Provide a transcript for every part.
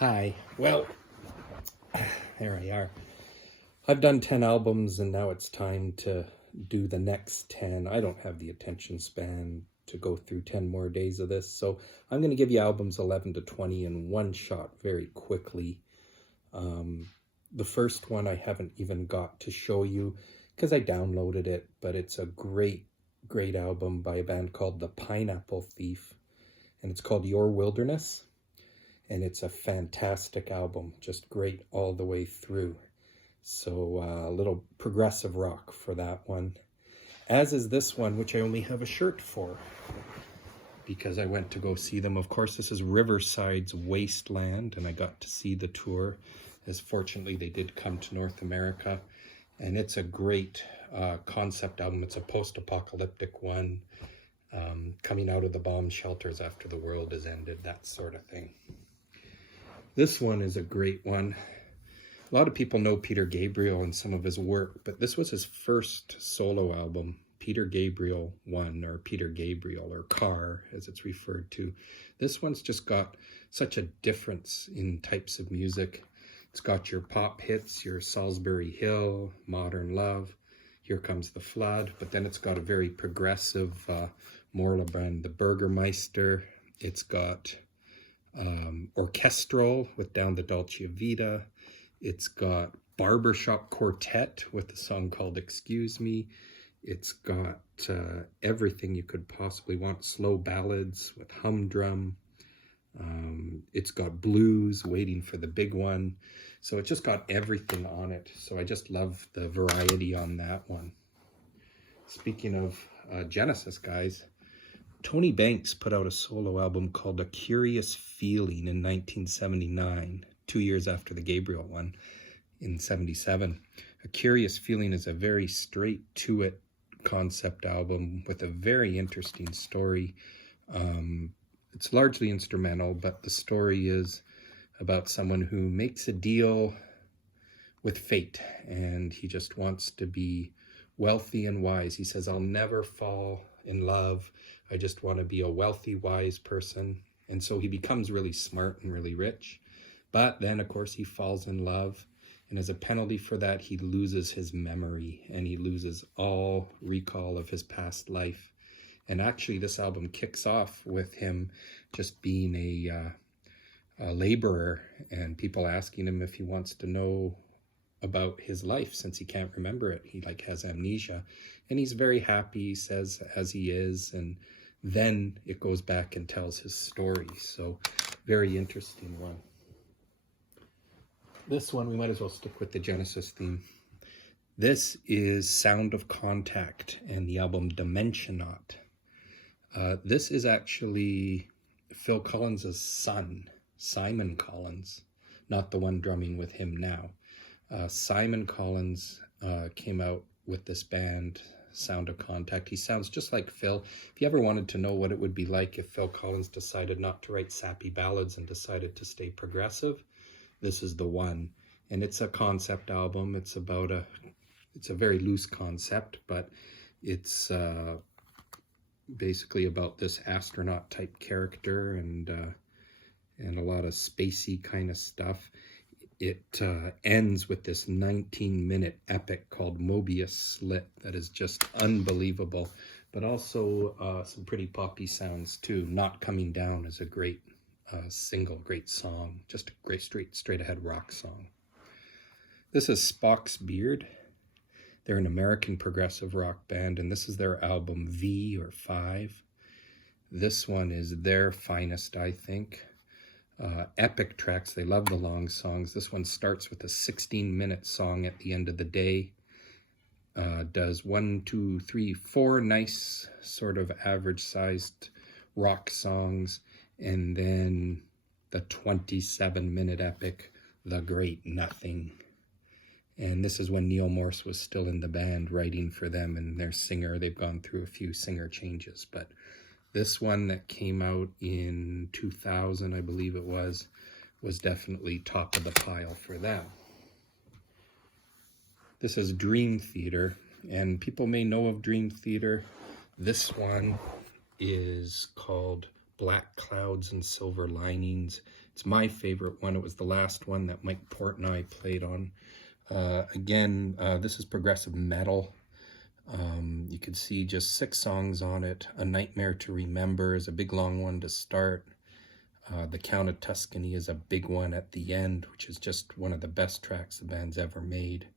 Hi. Well, there we are. I've done 10 albums and now it's time to do the next 10. I don't have the attention span to go through 10 more days of this, so I'm going to give you albums 11 to 20 in one shot very quickly. The first one I haven't even got to show you because I downloaded it, but it's a great album by a band called The Pineapple Thief, and it's called Your Wilderness. And it's a fantastic album, just great all the way through. So a little progressive rock for that one. As is this one, which I only have a shirt for because I went to go see them. Of course, this is Riverside's Wasteland, and I got to see the tour, as fortunately they did come to North America. And it's a great concept album. It's a post-apocalyptic one, coming out of the bomb shelters after the world has ended, that sort of thing. This one is a great one. A lot of people know Peter Gabriel and some of his work, but this was his first solo album, Peter Gabriel 1, or Peter Gabriel, or Car, as it's referred to. This one's just got such a difference in types of music. It's got your pop hits, your Salisbury Hill, Modern Love, Here Comes the Flood, but then it's got a very progressive Morgenland, the Burgermeister. It's got orchestral with Down the Dolce Vita. It's got barbershop quartet with a song called Excuse Me. It's got everything you could possibly want. Slow ballads with humdrum. It's got blues, Waiting for the Big One. So it just got everything on it. So I just love the variety on that one. Speaking of Genesis guys, Tony Banks put out a solo album called A Curious Feeling in 1979, 2 years after the Gabriel one in 77. A Curious Feeling is a very straight-to-it concept album with a very interesting story. It's largely instrumental, but the story is about someone who makes a deal with fate, and he just wants to be wealthy and wise. He says, I'll never fall in love. I just want to be a wealthy, wise person. And so he becomes really smart and really rich. But then, of course, he falls in love. And as a penalty for that, he loses his memory and he loses all recall of his past life. And actually, this album kicks off with him just being a laborer and people asking him if he wants to know about his life since he can't remember it. He has amnesia, and he's very happy, he says, as he is, and then it goes back and tells his story. So very interesting one. This one we might as well stick with the Genesis theme. This is Sound of Contact and the album Dimensionaut. This is actually Phil Collins' son, Simon Collins, not the one drumming with him now. Simon Collins came out with this band, Sound of Contact. He sounds just like Phil. If you ever wanted to know what it would be like if Phil Collins decided not to write sappy ballads and decided to stay progressive, this is the one. And it's a concept album. It's a very loose concept, but it's basically about this astronaut type character and a lot of spacey kind of stuff. It ends with this 19-minute epic called Mobius Slit that is just unbelievable, but also some pretty poppy sounds too. Not Coming Down is a great single, great song, just a great straight ahead rock song. This is Spock's Beard. They're an American progressive rock band, and this is their album V or 5. This one is their finest, I think. Epic tracks. They love the long songs. This one starts with a 16-minute song at the end of the day. Does 1, 2, 3, 4 nice sort of average-sized rock songs, and then the 27-minute epic, The Great Nothing. And this is when Neil Morse was still in the band writing for them, and their singer, they've gone through a few singer changes, but this one that came out in 2000, I believe it was definitely top of the pile for them. This is Dream Theater, and people may know of Dream Theater. This one is called Black Clouds and Silver Linings. It's my favorite one. It was the last one that Mike Port and I played on. Again, this is progressive metal. You can see just 6 songs on it. A Nightmare to Remember is a big long one to start. The Count of Tuscany is a big one at the end, which is just one of the best tracks the band's ever made.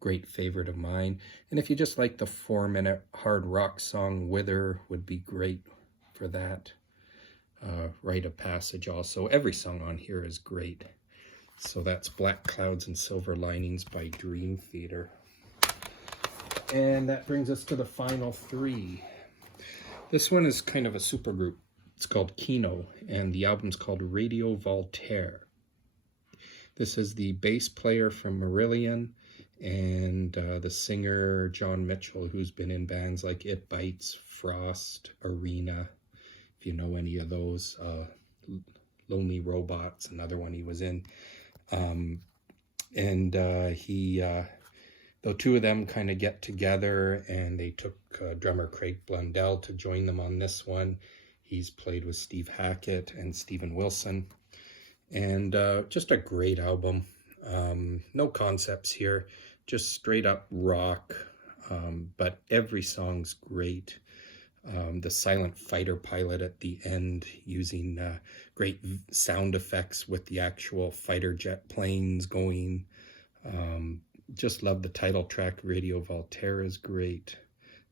Great favorite of mine. And if you just like the 4-minute hard rock song, Wither would be great for that. Rite of Passage also. Every song on here is great. So that's Black Clouds and Silver Linings by Dream Theater. And that brings us to the final 3. This one is kind of a supergroup. It's called Kino, and the album's called Radio Voltaire. This is the bass player from Marillion and the singer John Mitchell, who's been in bands like It Bites, Frost, Arena, if you know any of those. Lonely Robots, another one he was in. The 2 of them kind of get together, and they took drummer Craig Blundell to join them on this one. He's played with Steve Hackett and Steven Wilson. And just a great album. No concepts here, just straight up rock, but every song's great. The silent fighter pilot at the end, using great sound effects with the actual fighter jet planes going. Just love the title track. Radio Voltaire is great.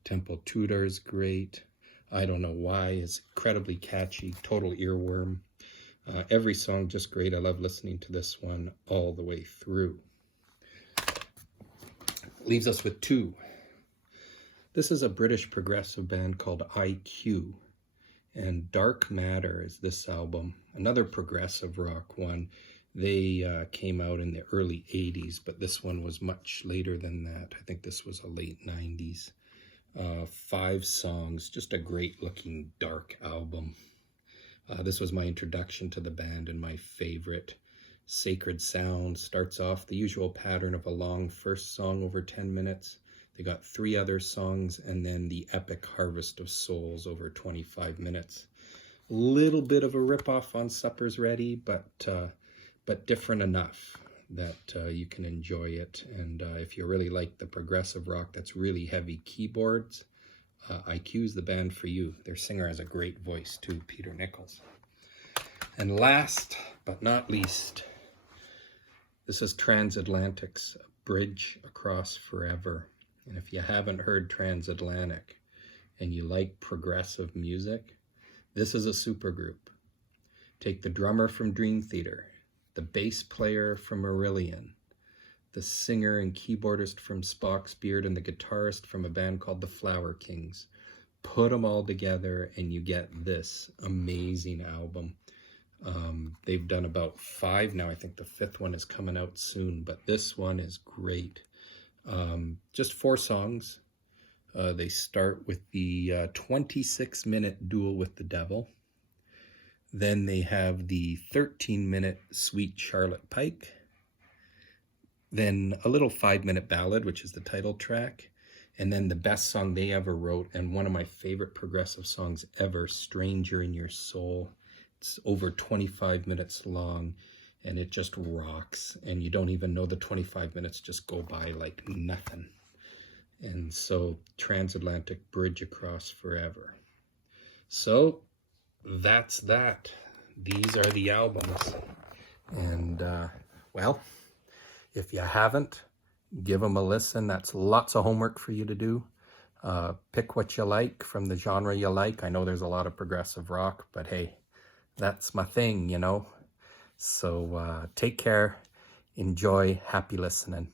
Temple Tudor is great. I Don't Know Why is incredibly catchy, total earworm. Every song just great. I love listening to this one all the way through. Leaves us with 2. This is a British progressive band called IQ, and Dark Matter is this album, another progressive rock one. They came out in the early 80s, but this one was much later than that. I think this was a late 90s. 5 songs, just a great looking dark album. This was my introduction to the band and my favorite. Sacred Sound starts off the usual pattern of a long first song over 10 minutes. They got 3 other songs, and then the epic Harvest of Souls over 25 minutes. Little bit of a ripoff on Supper's Ready, but different enough that you can enjoy it. And if you really like the progressive rock that's really heavy keyboards, IQ's the band for you. Their singer has a great voice too, Peter Nichols. And last but not least, this is Transatlantic's Bridge Across Forever. And if you haven't heard Transatlantic and you like progressive music, this is a supergroup. Take the drummer from Dream Theater, the bass player from Marillion, the singer and keyboardist from Spock's Beard, and the guitarist from a band called the Flower Kings. Put them all together and you get this amazing album. They've done about 5 now. I think the 5th one is coming out soon, but this one is great. Just 4 songs. They start with the 26-minute Duel with the Devil. Then they have the 13-minute Sweet Charlotte Pike. Then a little 5-minute ballad, which is the title track. And then the best song they ever wrote, and one of my favorite progressive songs ever, Stranger in Your Soul. It's over 25 minutes long, and it just rocks. And you don't even know the 25 minutes just go by like nothing. And so Transatlantic, Bridge Across Forever. So that's that. These are the albums. And, well, if you haven't, give them a listen. That's lots of homework for you to do. Pick what you like from the genre you like. I know there's a lot of progressive rock, but hey, that's my thing, you know. So take care, enjoy, happy listening.